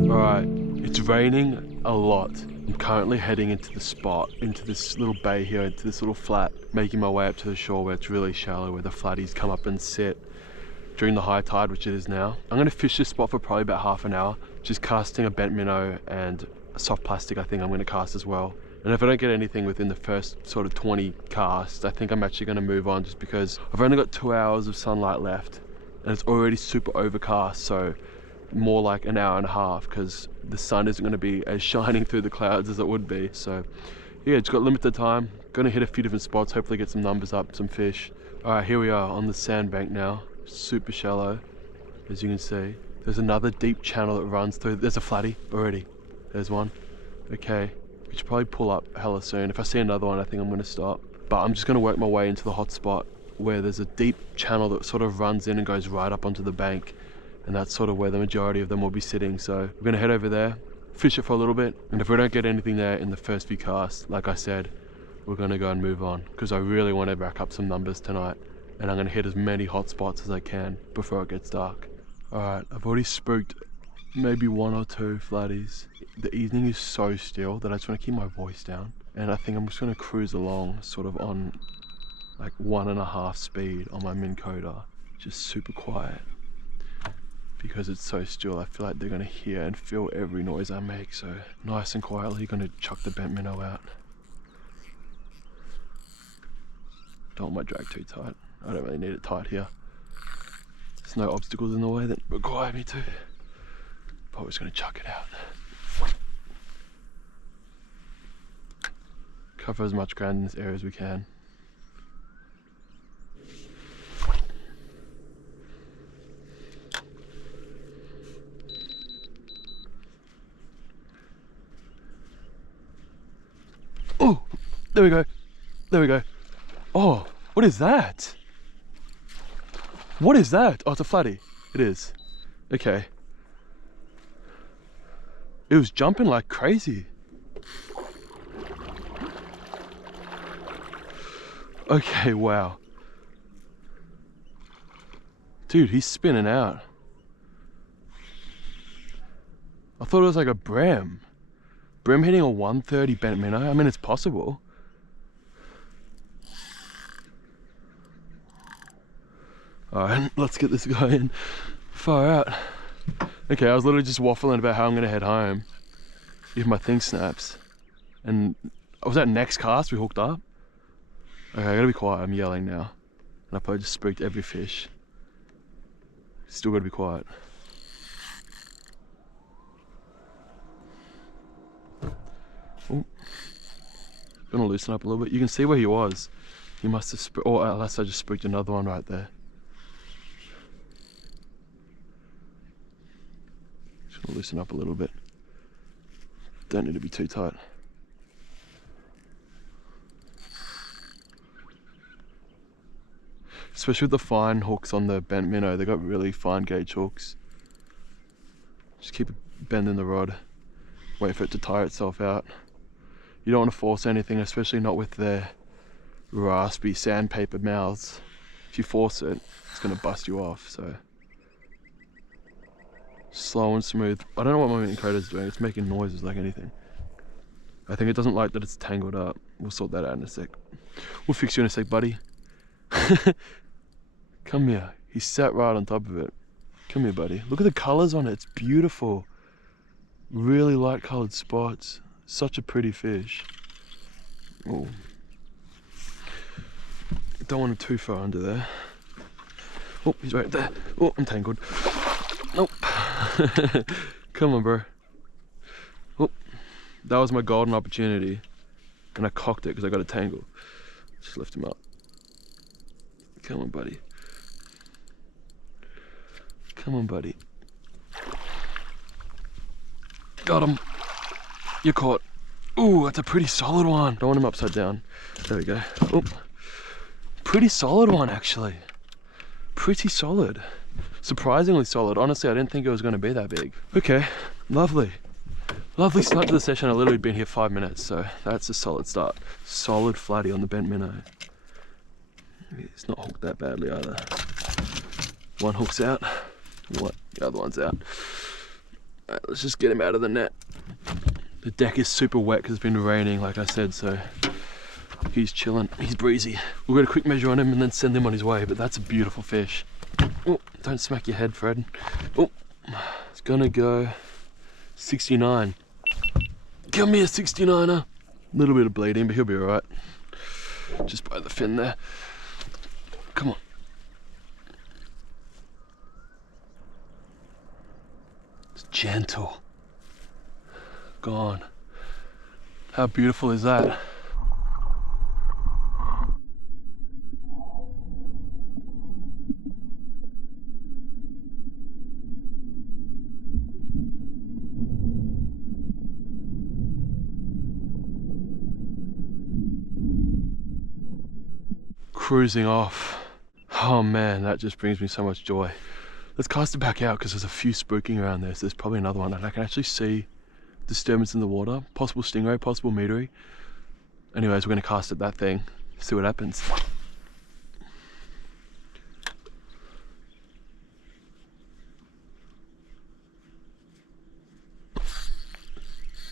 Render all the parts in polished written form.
Alright, it's raining a lot. I'm currently heading into the spot, into this little bay here, into this little flat, making my way up to the shore where it's really shallow, where the flatties come up and sit during the high tide, which it is now. I'm going to fish this spot for probably about half an hour, just casting a bent minnow and a soft plastic I think I'm going to cast as well. And if I don't get anything within the first sort of 20 casts, I think I'm actually going to move on, just because I've only got 2 hours of sunlight left and it's already super overcast, so more like an hour and a half, because the sun isn't going to be as shining through the clouds as it would be. So yeah, it's got limited time. Gonna hit a few different spots, hopefully get some numbers up, some fish. All right, here we are on the sandbank now, super shallow, as you can see. There's another deep channel that runs through. There's a flatty already. There's one. Okay, we should probably pull up hella soon. If I see another one, I think I'm going to stop. But I'm just going to work my way into the hot spot where there's a deep channel that sort of runs in and goes right up onto the bank. And that's sort of where the majority of them will be sitting. So we're going to head over there, fish it for a little bit. And if we don't get anything there in the first few casts, like I said, we're going to go and move on, because I really want to rack up some numbers tonight. And I'm going to hit as many hot spots as I can before it gets dark. Alright, I've already spooked maybe 1 or 2 flatties. The evening is so still that I just want to keep my voice down. And I think I'm just going to cruise along sort of on like 1.5 speed on my Minn Koda. Just super quiet. Because it's so still, I feel like they're going to hear and feel every noise I make. So nice and quietly going to chuck the bent minnow out. Don't want my drag too tight. I don't really need it tight here. There's no obstacles in the way that require me to. But we're just going to chuck it out. Cover as much ground in this area as we can. Oh, there we go. There we go. Oh, what is that? What is that? Oh, it's a flatty. It is. Okay. It was jumping like crazy. Okay, wow. Dude, he's spinning out. I thought it was like a brim. Brim hitting a 130 bent minnow? I mean, it's possible. Alright, let's get this guy in. Far out. Okay, I was literally just waffling about how I'm gonna head home if my thing snaps. And was that next cast we hooked up? Okay, I gotta be quiet, I'm yelling now. And I probably just spooked every fish. Still gotta be quiet. Oh, gonna loosen up a little bit. You can see where he was. He must have spooked, or unless I just spooked another one right there. Just gonna loosen up a little bit. Don't need to be too tight. Especially with the fine hooks on the bent minnow, they got really fine gauge hooks. Just keep bending the rod, wait for it to tire itself out. You don't want to force anything, especially not with their raspy sandpaper mouths. If you force it, it's going to bust you off, so slow and smooth. I don't know what my encoder's doing, it's making noises like anything. I think it doesn't like that it's tangled up. We'll sort that out in a sec. We'll fix you in a sec, buddy. Come here. He sat right on top of it. Come here, buddy. Look at the colours on it. It's beautiful. Really light coloured spots. Such a pretty fish. Oh. Don't want him too far under there. Oh, he's right there. Oh, I'm tangled. Nope. Come on, bro. Oh, that was my golden opportunity. And I cocked it because I got a tangle. Just lift him up. Come on, buddy. Come on, buddy. Got him. You're caught. Ooh, that's a pretty solid one. Don't want him upside down. There we go. Oh, pretty solid one, actually. Pretty solid. Surprisingly solid. Honestly, I didn't think it was going to be that big. Okay, lovely. Lovely start to the session. I've literally been here 5 minutes, so that's a solid start. Solid flatty on the bent minnow. It's not hooked that badly either. One hook's out. What? The other one's out. Alright, let's just get him out of the net. The deck is super wet because it's been raining, like I said, so he's chilling. He's breezy. We'll get a quick measure on him and then send him on his way, but that's a beautiful fish. Oh, don't smack your head, Fred. Oh, it's gonna go 69. Give me a 69er. A little bit of bleeding, but he'll be alright. Just by the fin there. Come on. It's gentle. Gone. How beautiful is that? Cruising off. Oh man, that just brings me so much joy. Let's cast it back out because there's a few spooking around there, so there's probably another one, and I can actually see disturbance in the water, possible stingray, possible meatery. Anyways, we're going to cast at that thing, see what happens.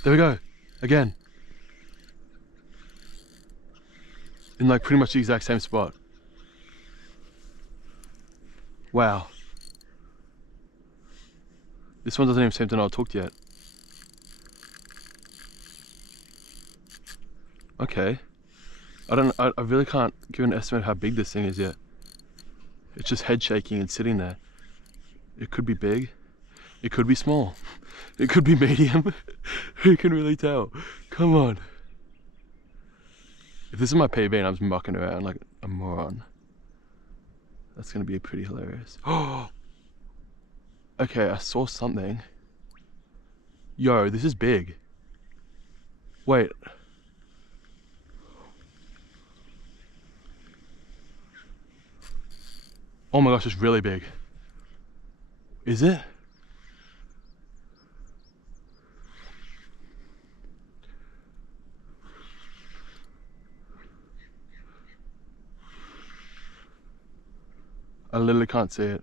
There we go, again. In like pretty much the exact same spot. Wow. This one doesn't even seem to know it's hooked yet. Okay. I really can't give an estimate how big this thing is yet. It's just head shaking and sitting there. It could be big. It could be small. It could be medium. Who can really tell? Come on. If this is my PB and I'm just mucking around like a moron, that's gonna be pretty hilarious. Oh! Okay, I saw something. Yo, this is big. Wait. Oh my gosh, it's really big. Is it? I literally can't see it.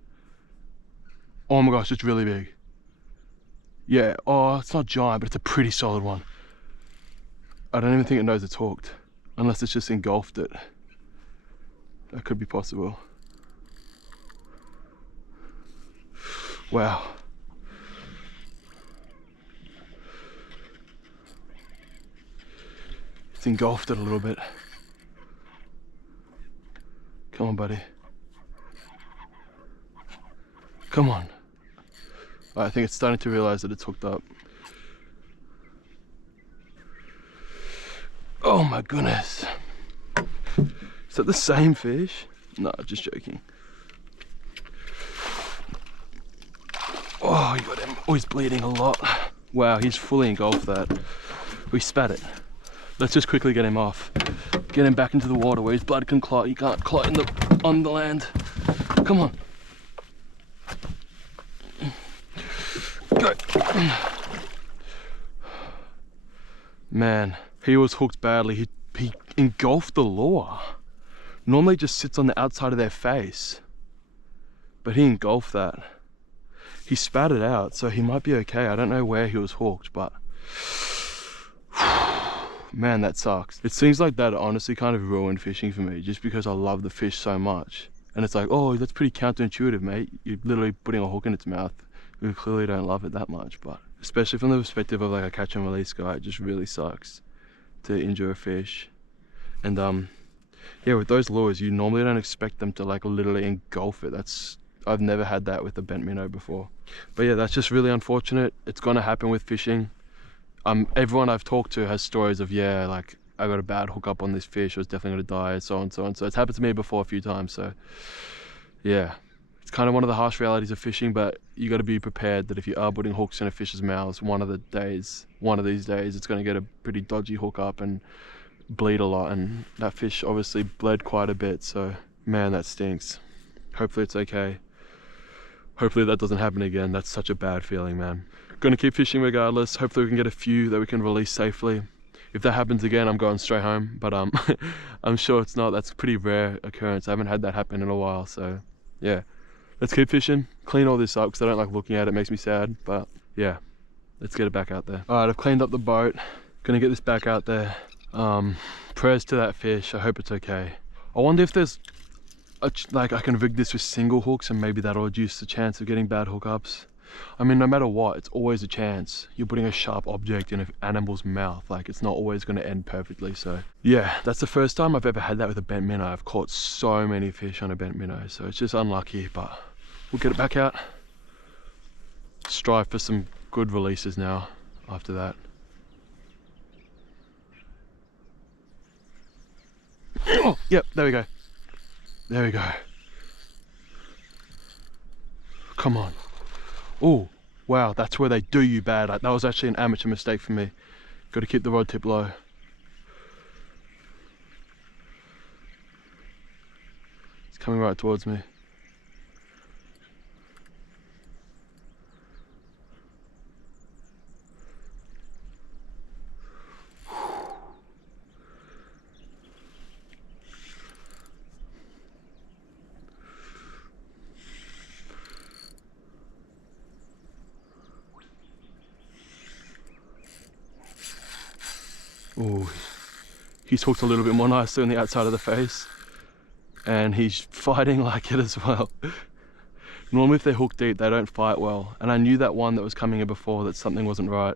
Oh my gosh, it's really big. Yeah, oh, it's not giant, but it's a pretty solid one. I don't even think it knows it's hooked, unless it's just engulfed it. That could be possible. Wow. It's engulfed it a little bit. Come on, buddy. Come on. I think it's starting to realize that it's hooked up. Oh my goodness. Is that the same fish? No, just joking. Oh, you got him. Oh, he's bleeding a lot. Wow, he's fully engulfed that. We spat it. Let's just quickly get him off. Get him back into the water where his blood can clot. He can't clot in the on the land. Come on. Go. Man, he was hooked badly. He engulfed the lure. Normally it just sits on the outside of their face, but he engulfed that. He spat it out, so he might be okay. I don't know where he was hooked, but man, that sucks. It seems like that honestly kind of ruined fishing for me, just because I love the fish so much. And it's like, oh, that's pretty counterintuitive, mate. You're literally putting a hook in its mouth. You clearly don't love it that much, but especially from the perspective of like a catch and release guy, it just really sucks to injure a fish. And yeah, with those lures, you normally don't expect them to like literally engulf it. I've never had that with a bent minnow before. But yeah, that's just really unfortunate. It's gonna happen with fishing. Everyone I've talked to has stories of, yeah, like I got a bad hookup on this fish, I was definitely gonna die, so on, so on. So it's happened to me before a few times, so yeah. It's kind of one of the harsh realities of fishing, but you got to be prepared that if you are putting hooks in a fish's mouths, one of these days, it's going to get a pretty dodgy hookup and bleed a lot. And that fish obviously bled quite a bit, so man, that stinks. Hopefully it's okay. Hopefully that doesn't happen again. That's such a bad feeling, man. Going to keep fishing regardless. Hopefully we can get a few that we can release safely. If that happens again, I'm going straight home, but I'm sure it's not. That's a pretty rare occurrence. I haven't had that happen in a while, so yeah. Let's keep fishing, clean all this up because I don't like looking at it, it makes me sad, but yeah, let's get it back out there. All right, I've cleaned up the boat, gonna get this back out there. Prayers to that fish, I hope it's okay. I wonder if there's, like I can rig this with single hooks and maybe that'll reduce the chance of getting bad hookups. I mean, no matter what, it's always a chance. You're putting a sharp object in an animal's mouth, like it's not always gonna end perfectly, so. Yeah, that's the first time I've ever had that with a bent minnow. I've caught so many fish on a bent minnow, so it's just unlucky, but we'll get it back out. Strive for some good releases now after that. Oh, yep, there we go. There we go. Come on. Oh, wow, that's where they do you bad. That was actually an amateur mistake for me. Got to keep the rod tip low. It's coming right towards me. Oh, he's hooked a little bit more nicely on the outside of the face, and he's fighting like it as well. Normally if they're hooked deep, they don't fight well, and I knew that one that was coming in before, that something wasn't right.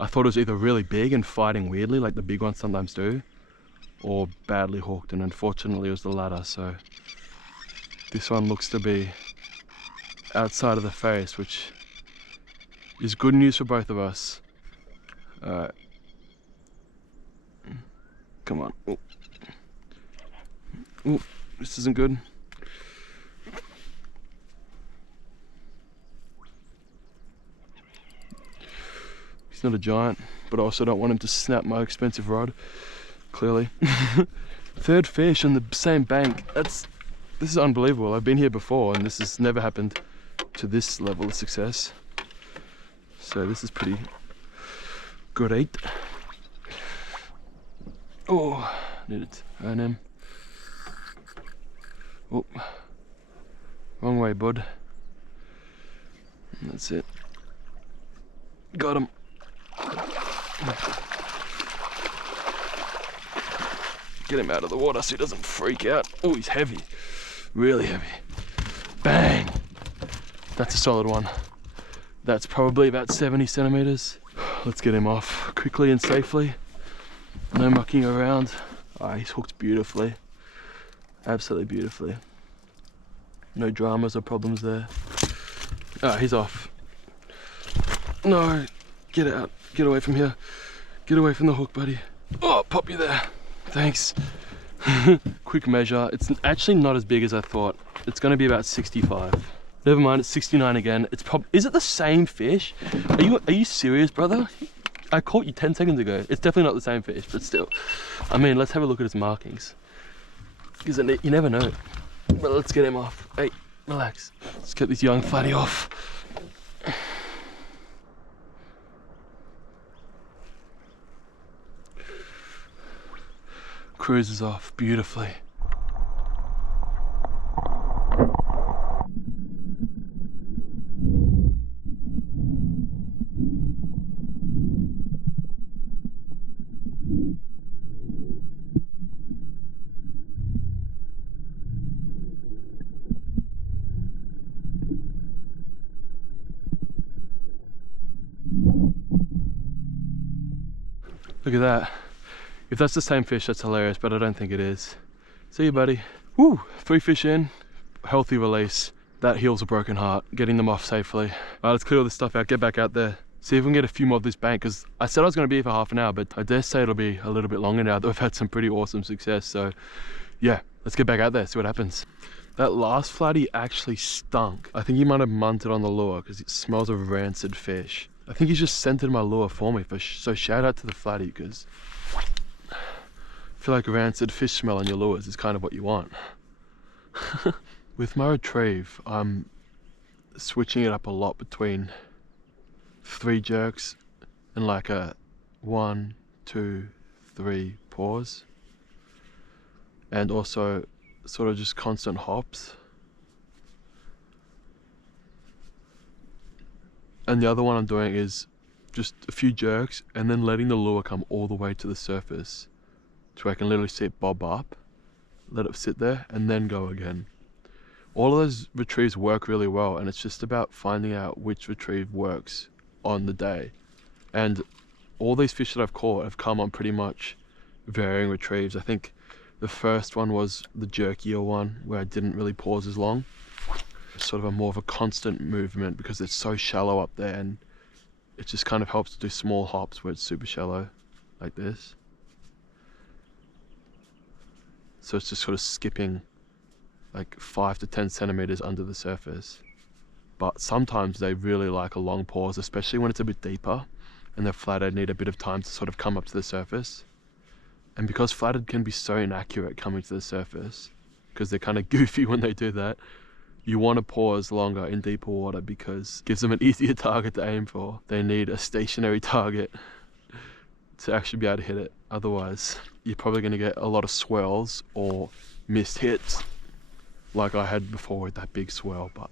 I thought it was either really big and fighting weirdly, like the big ones sometimes do, or badly hooked, and unfortunately it was the latter. So this one looks to be outside of the face, which is good news for both of us. Alright. Come on. Oh. Oh, this isn't good. He's not a giant, but I also don't want him to snap my expensive rod, clearly. Third fish on the same bank. This is unbelievable. I've been here before and this has never happened to this level of success. So this is pretty great. Oh, needed to earn him. Oh, wrong way, bud. And that's it. Got him. Get him out of the water so he doesn't freak out. Oh, he's heavy. Really heavy. Bang! That's a solid one. That's probably about 70 centimeters. Let's get him off quickly and safely. No mucking around. Ah, he's hooked beautifully. Absolutely beautifully. No dramas or problems there. Ah, he's off. No, get out. Get away from here. Get away from the hook, buddy. Oh, pop you there. Thanks. Quick measure. It's actually not as big as I thought. It's gonna be about 65. Never mind, it's 69 again. It's is it the same fish? Are you serious, brother? I caught you 10 seconds ago. It's definitely not the same fish, but still. I mean, let's have a look at its markings. Because you never know. But let's get him off. Hey, relax. Let's get this young flatty off. Cruises off beautifully. Look at that. If that's the same fish, that's hilarious, but I don't think it is. See you, buddy. Woo! 3 fish in, healthy release. That heals a broken heart, getting them off safely. All right, let's clear all this stuff out, get back out there. See if we can get a few more of this bank, because I said I was going to be here for half an hour, but I dare say it'll be a little bit longer now that we've had some pretty awesome success. So yeah, let's get back out there, see what happens. That last flatty actually stunk. I think he might have munted on the lure because it smells of rancid fish. I think he's just scented my lure for me, so shout out to the flatty, because I feel like rancid fish smell on your lures is kind of what you want. With my retrieve, I'm switching it up a lot between 3 jerks and like a 1, 2, 3 pause, and also sort of just constant hops. And the other one I'm doing is just a few jerks and then letting the lure come all the way to the surface so I can literally see it bob up, let it sit there, and then go again. All of those retrieves work really well, and it's just about finding out which retrieve works on the day. And all these fish that I've caught have come on pretty much varying retrieves. I think the first one was the jerkier one where I didn't really pause as long. Sort of more of a constant movement because it's so shallow up there, and it just kind of helps to do small hops where it's super shallow like this. So it's just sort of skipping like 5 to 10 centimeters under the surface. But sometimes they really like a long pause, especially when it's a bit deeper and the flathead need a bit of time to sort of come up to the surface. And because flathead can be so inaccurate coming to the surface, because they're kind of goofy when they do that, you want to pause longer in deeper water because it gives them an easier target to aim for. They need a stationary target to actually be able to hit it. Otherwise, you're probably going to get a lot of swells or missed hits like I had before with that big swell, but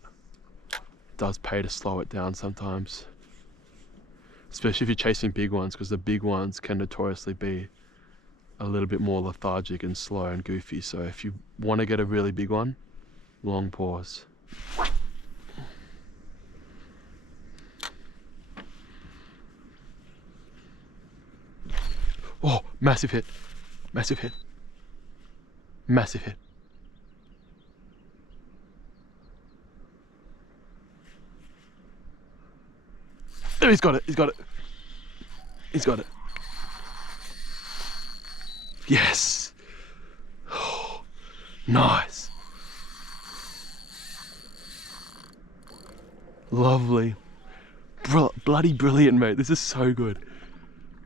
it does pay to slow it down sometimes. Especially if you're chasing big ones, because the big ones can notoriously be a little bit more lethargic and slow and goofy. So if you want to get a really big one, long pause. Oh, massive hit, massive hit, massive hit. There, he's got it, he's got it. He's got it. Yes. Oh, nice. Lovely. Bloody brilliant, mate. This is so good.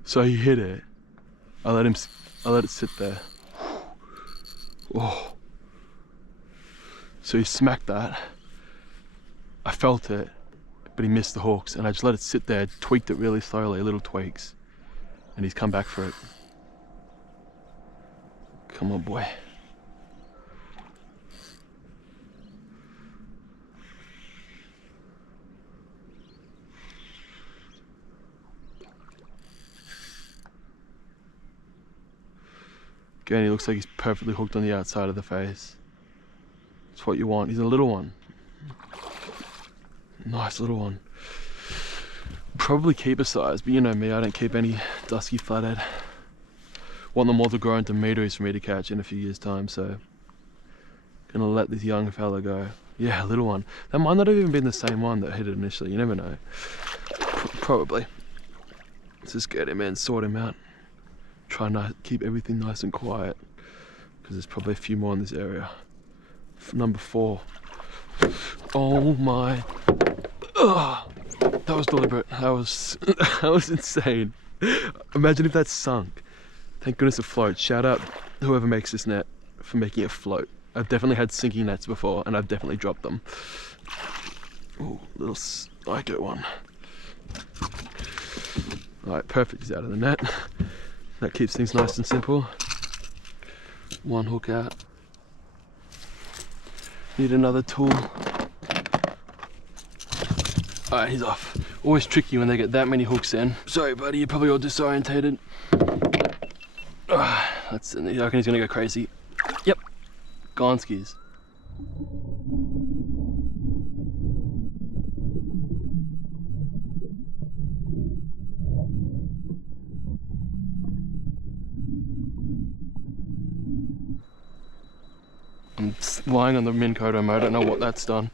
So he hit it. I let it sit there. Oh. So he smacked that. I felt it, but he missed the hooks, and I just let it sit there, tweaked it really slowly, little tweaks, and he's come back for it. Come on, boy. Again, he looks like he's perfectly hooked on the outside of the face. It's what you want. He's a little one. Nice little one. Probably keeper size, but you know me, I don't keep any dusky flathead. Want them all to grow into meteries for me to catch in a few years' time, so gonna let this young fella go. Yeah, little one. That might not have even been the same one that hit it initially, you never know. Probably. Let's just get him in, sort him out. Try not keep everything nice and quiet, because there's probably a few more in this area. Number 4. Oh my. Ugh. That was deliberate. That was insane. Imagine if that sunk. Thank goodness it floats. Shout out whoever makes this net for making it float. I've definitely had sinking nets before, and I've definitely dropped them. Oh, little psycho one. Alright, perfect, he's out of the net. That keeps things nice and simple. One hook out. Need another tool. Alright, he's off. Always tricky when they get that many hooks in. Sorry buddy, you're probably all disorientated. I reckon he's gonna go crazy. Yep, Gonskis. I'm lying on the Minn Kodo mode, I don't know what that's done.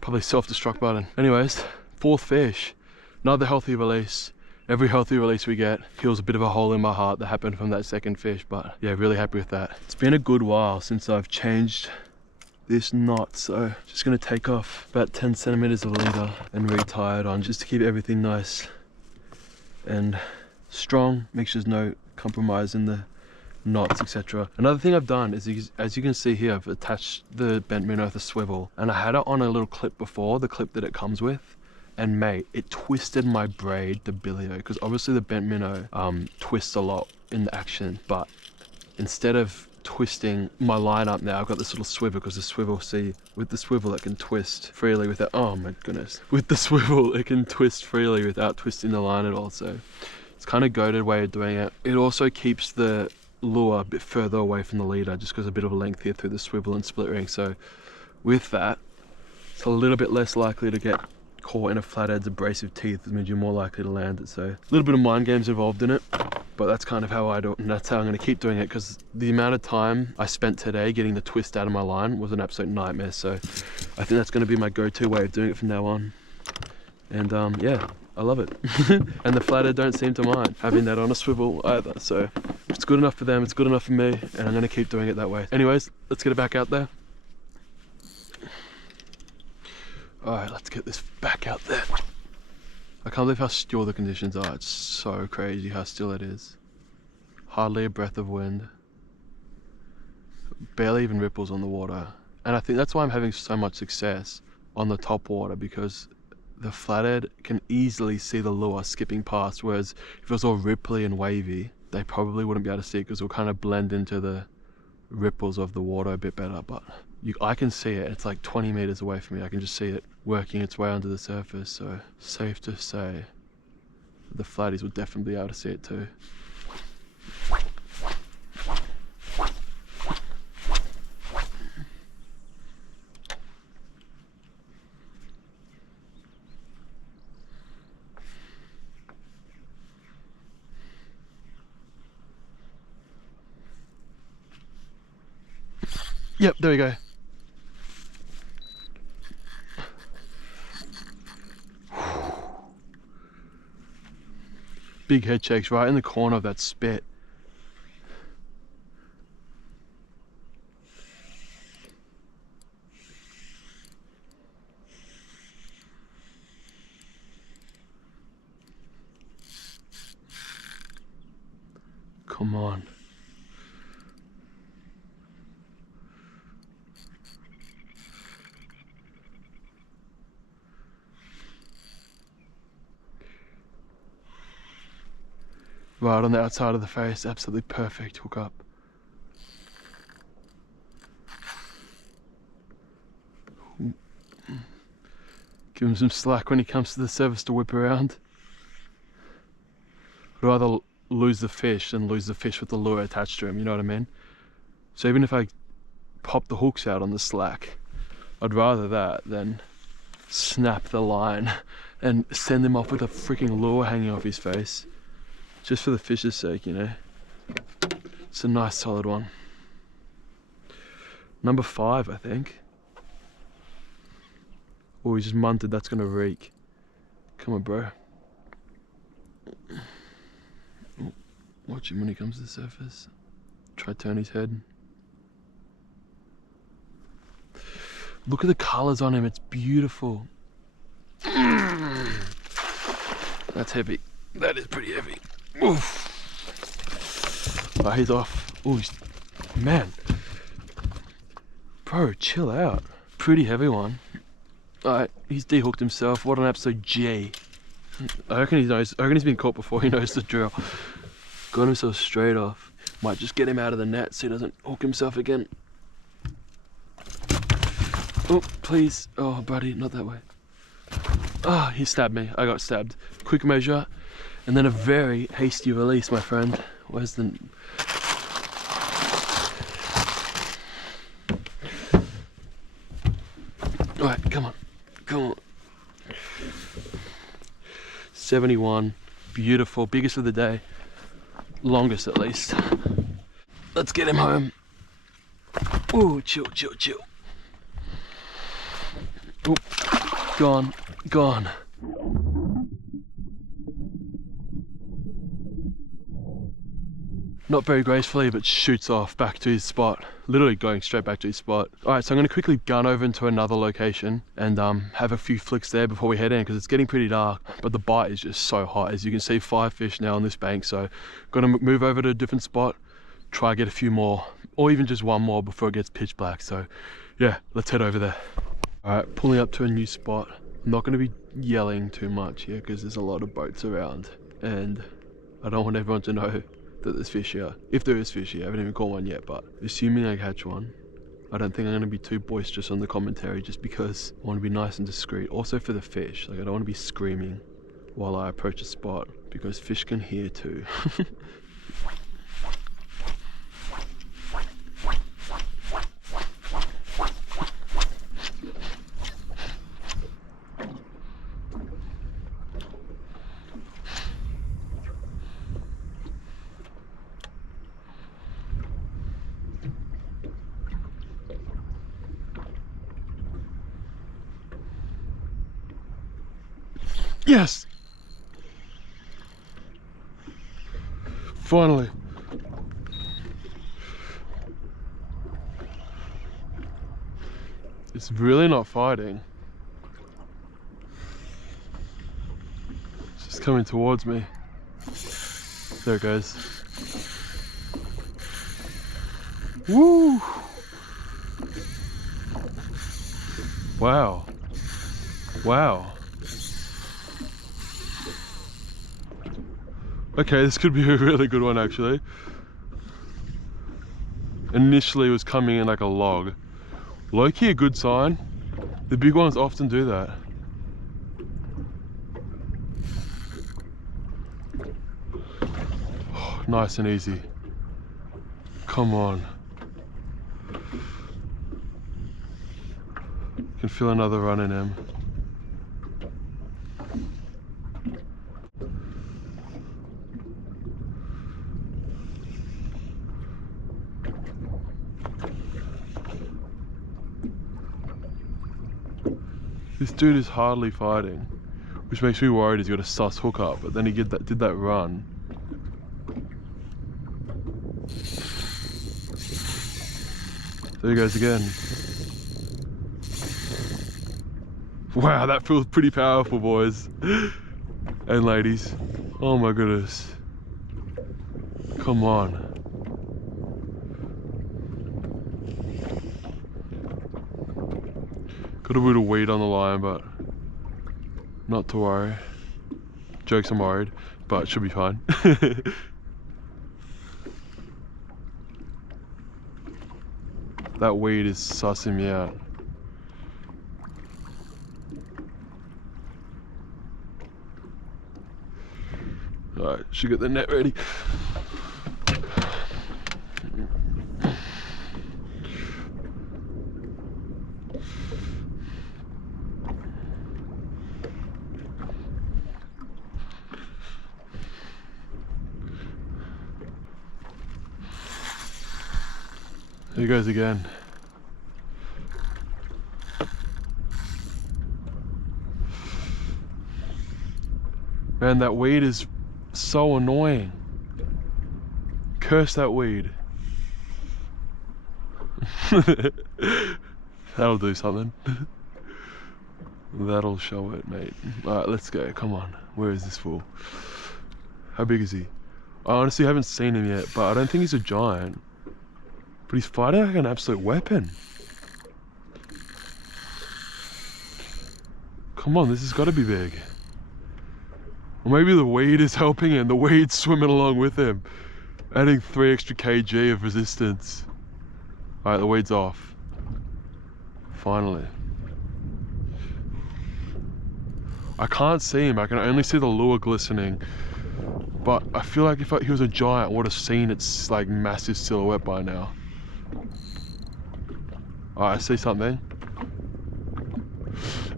Probably self-destruct button. Anyways, fourth fish. Another healthy release. Every healthy release we get heals a bit of a hole in my heart that happened from that second fish, but yeah, really happy with that. It's been a good while since I've changed this knot, so just gonna take off about 10 centimeters of leader and re-tie it on just to keep everything nice and strong. Make sure there's no compromise in the knots, etc. Another thing I've done is, as you can see here, I've attached the bent minnow with a swivel, and I had it on a little clip before, the clip that it comes with, and mate, it twisted my braid, the bilio, because obviously the bent minnow twists a lot in the action, but instead of twisting my line up now, I've got this little swivel, because the swivel, see, with the swivel it can twist freely without, oh my goodness, with the swivel it can twist freely without twisting the line at all, so it's kind of goated way of doing it. It also keeps the lure a bit further away from the leader, just because a bit of a length here through the swivel and split ring, so with that it's a little bit less likely to get caught in a flathead's abrasive teeth, which means you're more likely to land it. So a little bit of mind games involved in it, but that's kind of how I do it, and that's how I'm going to keep doing it, because the amount of time I spent today getting the twist out of my line was an absolute nightmare. So I think that's going to be my go-to way of doing it from now on, and yeah, I love it. And the flathead don't seem to mind having that on a swivel either, so it's good enough for them, it's good enough for me, and I'm going to keep doing it that way. Anyways, let's get it back out there. Alright, let's get this back out there. I can't believe how still the conditions are. It's so crazy how still it is. Hardly a breath of wind. Barely even ripples on the water. And I think that's why I'm having so much success on the top water, because the flathead can easily see the lure skipping past, whereas if it was all ripply and wavy, they probably wouldn't be able to see it, because it'll kind of blend into the ripples of the water a bit better. But I can see it, it's like 20 meters away from me. I can just see it working its way under the surface, so safe to say the flatties will definitely be able to see it too. Yep, there we go. Big head shakes right in the corner of that spit. Come on. Right on the outside of the face, absolutely perfect hook up. Give him some slack when he comes to the surface to whip around. I'd rather lose the fish than lose the fish with the lure attached to him, you know what I mean? So even if I pop the hooks out on the slack, I'd rather that than snap the line and send him off with a freaking lure hanging off his face. Just for the fish's sake, you know. It's a nice solid one. Number 5, I think. Oh, he just munted, that's gonna reek. Come on, bro. Watch him when he comes to the surface. Try to turn his head. Look at the colours on him, it's beautiful. That's heavy. That is pretty heavy. Oof. Oh, he's off. Oh, man. Bro, chill out. Pretty heavy one. Alright, he's dehooked himself. What an absolute G. I reckon he's been caught before. He knows the drill. Got himself straight off. Might just get him out of the net so he doesn't hook himself again. Oh, please. Oh, buddy, not that way. Ah, he stabbed me. I got stabbed. Quick measure, and then a very hasty release, my friend. Where's the... Alright, come on. Come on. 71. Beautiful. Biggest of the day. Longest at least. Let's get him home. Ooh, chill, chill, chill. Ooh, gone, gone. Not very gracefully, but shoots off back to his spot. Literally going straight back to his spot. Alright, so I'm going to quickly gun over into another location and have a few flicks there before we head in, because it's getting pretty dark, but the bite is just so hot. As you can see, 5 fish now on this bank, so got to move over to a different spot, try get a few more, or even just one more before it gets pitch black. So yeah, let's head over there. Alright, pulling up to a new spot. I'm not going to be yelling too much here because there's a lot of boats around and I don't want everyone to know that there's fish here. If there is fish here, I haven't even caught one yet, but assuming I catch one, I don't think I'm going to be too boisterous on the commentary, just because I want to be nice and discreet. Also for the fish, like I don't want to be screaming while I approach a spot, because fish can hear too. Yes! Finally. It's really not fighting. It's just coming towards me. There it goes. Woo! Wow. Wow. Okay, this could be a really good one actually. Initially it was coming in like a log. Low-key a good sign. The big ones often do that. Oh, nice and easy. Come on. Can feel another run in him. This dude is hardly fighting, which makes me worried he's got a sus hook up, but then he did that run. There he goes again. Wow, that feels pretty powerful, boys and ladies. Oh my goodness. Come on. Got a bit of weed on the line, but not to worry. Jokes, I'm worried, but it should be fine. That weed is sussing me out. Alright, should get the net ready. There he goes again. Man, that weed is so annoying. Curse that weed. That'll do something. That'll show it, mate. Alright, let's go. Come on. Where is this fool? How big is he? I honestly haven't seen him yet, but I don't think he's a giant. But he's fighting like an absolute weapon. Come on, this has got to be big. Or maybe the weed is helping him. The weed's swimming along with him, adding 3 extra kg of resistance. All right, the weed's off. Finally. I can't see him. I can only see the lure glistening. But I feel like if he was a giant, I would have seen its like massive silhouette by now. All right, I see something.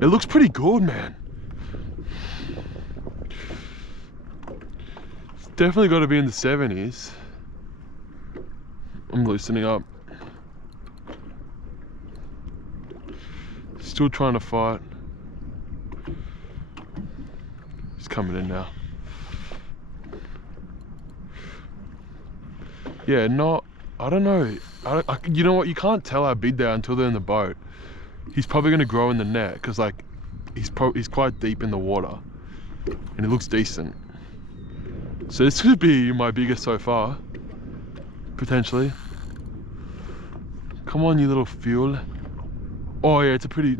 It looks pretty good, man. It's definitely got to be in the 70s. I'm loosening up. Still trying to fight. He's coming in now. Yeah, I don't know. You know what? You can't tell how big they are until they're in the boat. He's probably going to grow in the net because like he's quite deep in the water, and it looks decent. So this could be my biggest so far, potentially. Come on, you little fuel. Oh yeah, it's a pretty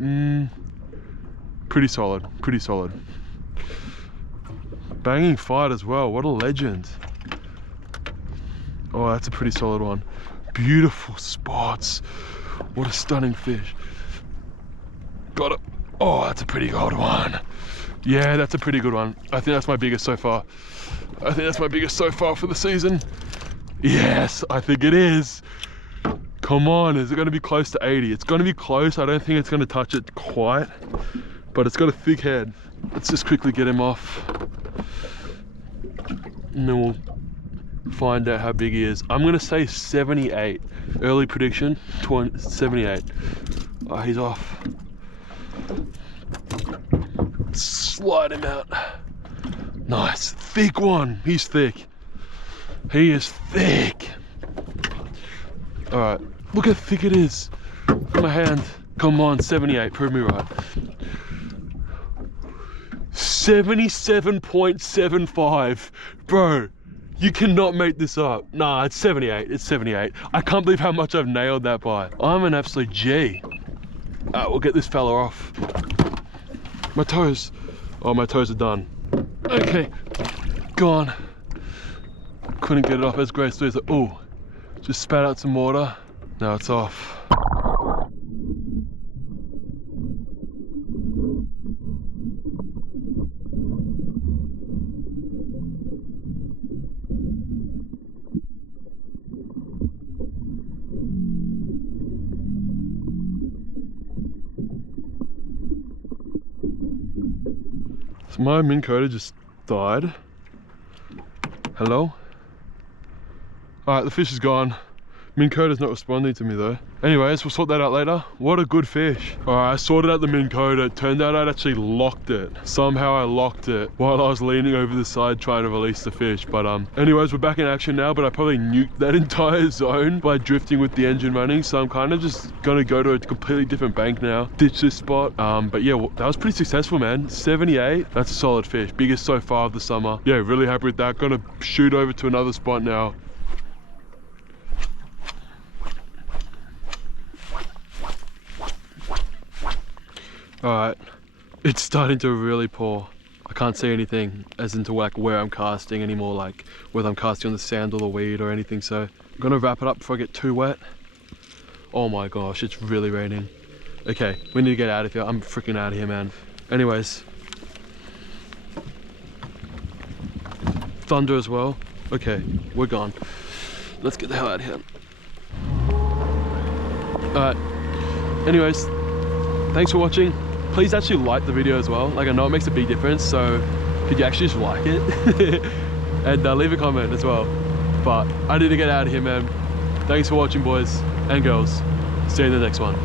solid, pretty solid. Banging fight as well. What a legend. Oh, that's a pretty solid one. Beautiful spots. What a stunning fish. Got it. Oh, that's a pretty good one. Yeah, that's a pretty good one. I think that's my biggest so far. I think that's my biggest so far for the season. Yes, I think it is. Come on, is it going to be close to 80? It's going to be close. I don't think it's going to touch it quite, but it's got a thick head. Let's just quickly get him off, and then we'll find out how big he is. I'm going to say 78. Early prediction, 78. Oh, he's off. Slide him out. Nice, thick one. He's thick. He is thick. All right, look how thick it is. My hand. Come on, 78. Prove me right. 77.75, bro. You cannot make this up. Nah, it's 78. It's 78. I can't believe how much I've nailed that by. I'm an absolute G. We'll get this fella off. My toes. Oh, my toes are done. Okay, gone. Couldn't get it off as gracefully as oh, just spat out some water. Now it's off. So my Minn Kota just died. Hello? Alright, the fish is gone. Minn Kota's not responding to me though. Anyways, we'll sort that out later. What a good fish. Alright, I sorted out the Minn Kota. It turned out I'd actually locked it. Somehow I locked it while I was leaning over the side trying to release the fish. But anyways, we're back in action now, but I probably nuked that entire zone by drifting with the engine running. So I'm kind of just gonna go to a completely different bank now, ditch this spot. But yeah, well, that was pretty successful, man. 78, that's a solid fish. Biggest so far of the summer. Yeah, really happy with that. Gonna shoot over to another spot now. Alright, it's starting to really pour. I can't see anything as into like where I'm casting anymore, like whether I'm casting on the sand or the weed or anything, so I'm gonna wrap it up before I get too wet. Oh my gosh, it's really raining. Okay, we need to get out of here. I'm freaking out of here, man. Anyways. Thunder as well. Okay, we're gone. Let's get the hell out of here. Alright, anyways, thanks for watching. Please actually like the video as well. Like, I know it makes a big difference, so could you actually just like it? And leave a comment as well. But I need to get out of here, man. Thanks for watching, boys and girls. See you in the next one.